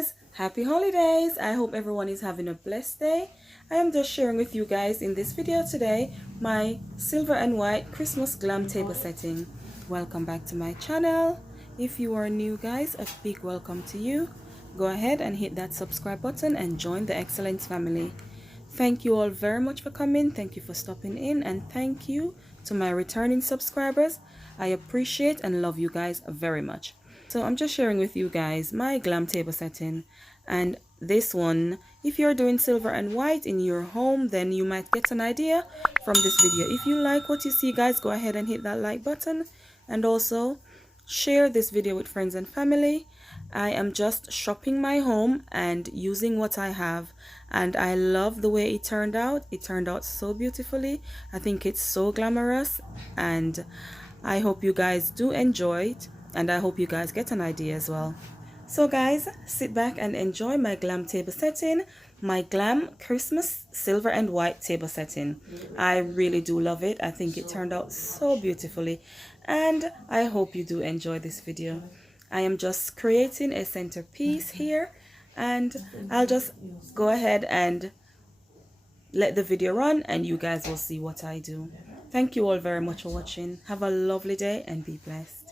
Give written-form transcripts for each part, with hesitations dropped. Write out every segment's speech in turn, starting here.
guys, happy holidays. I hope everyone is having a blessed day. I am just sharing with you guys in this video today my silver and white Christmas glam table setting. Welcome back to my channel. If you are new guys, a big welcome to you. Go ahead and hit that subscribe button and join the Xcellence family. Thank you all very much for coming. Thank you for stopping in, and thank you to my returning subscribers. I appreciate and love you guys very much. So I'm just sharing with you guys my glam table setting, and this one, if you're doing silver and white in your home, then you might get an idea from this video. If you like what you see guys, go ahead and hit that like button, and also share this video with friends and family. I am just shopping my home and using what I have, and I love the way it turned out. It turned out so beautifully. I think it's so glamorous, and I hope you guys do enjoy it, and I hope you guys get an idea as well. So guys, sit back and enjoy my glam table setting, my glam Christmas silver and white table setting. I really do love it. I think it turned out so beautifully, and I hope you do enjoy this video. I am just creating a centerpiece here, and I'll just go ahead and let the video run and you guys will see what I do. Thank you all very much for watching. Have a lovely day and be blessed.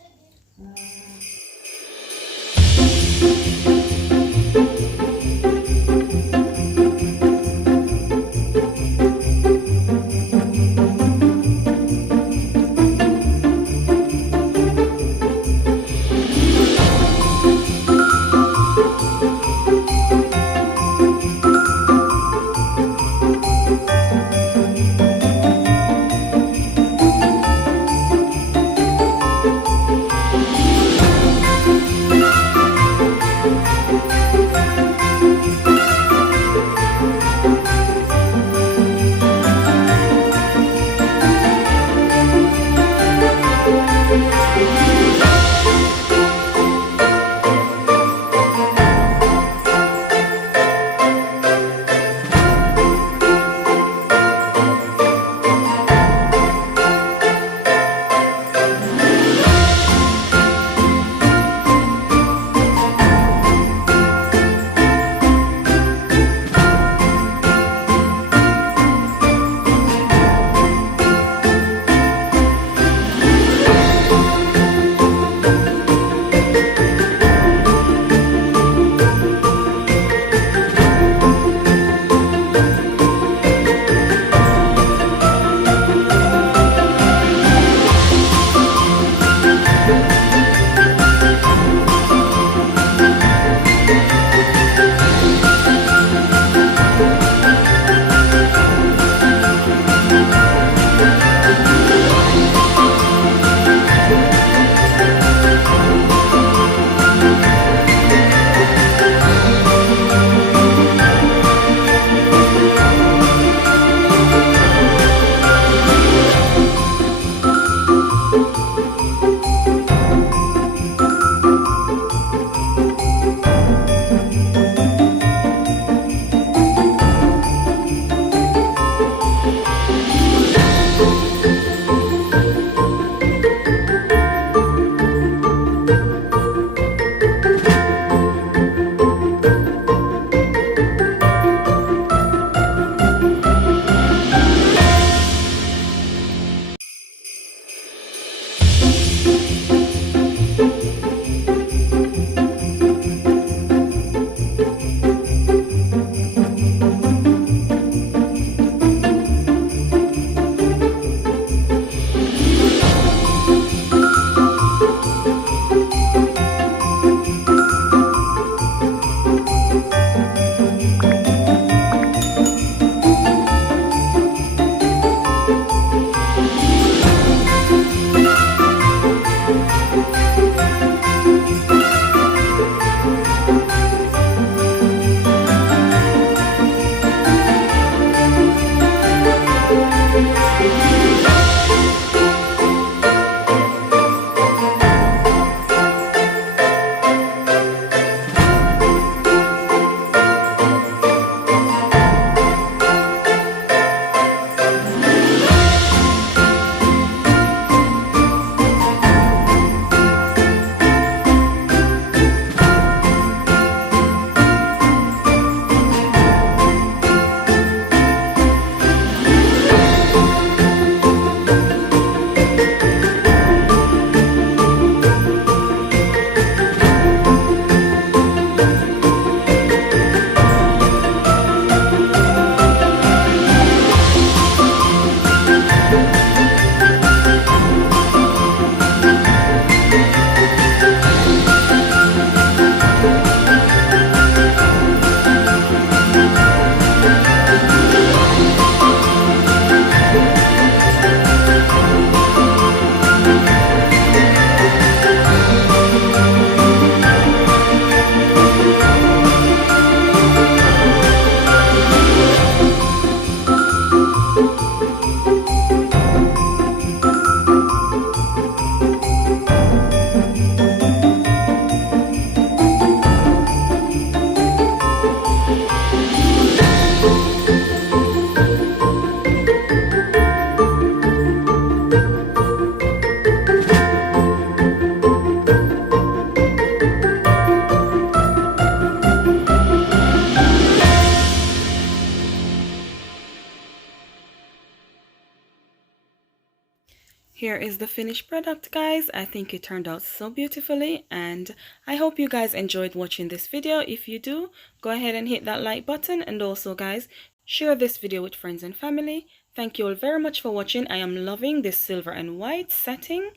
Here is the finished product, guys. I think it turned out so beautifully, and I hope you guys enjoyed watching this video. If you do, go ahead and hit that like button, and also guys, share this video with friends and family. Thank you all very much for watching. I am loving this silver and white setting,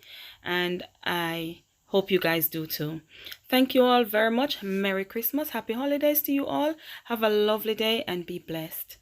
and I hope you guys do too. Thank you all very much. Merry Christmas, happy holidays to you all. Have a lovely day and be blessed.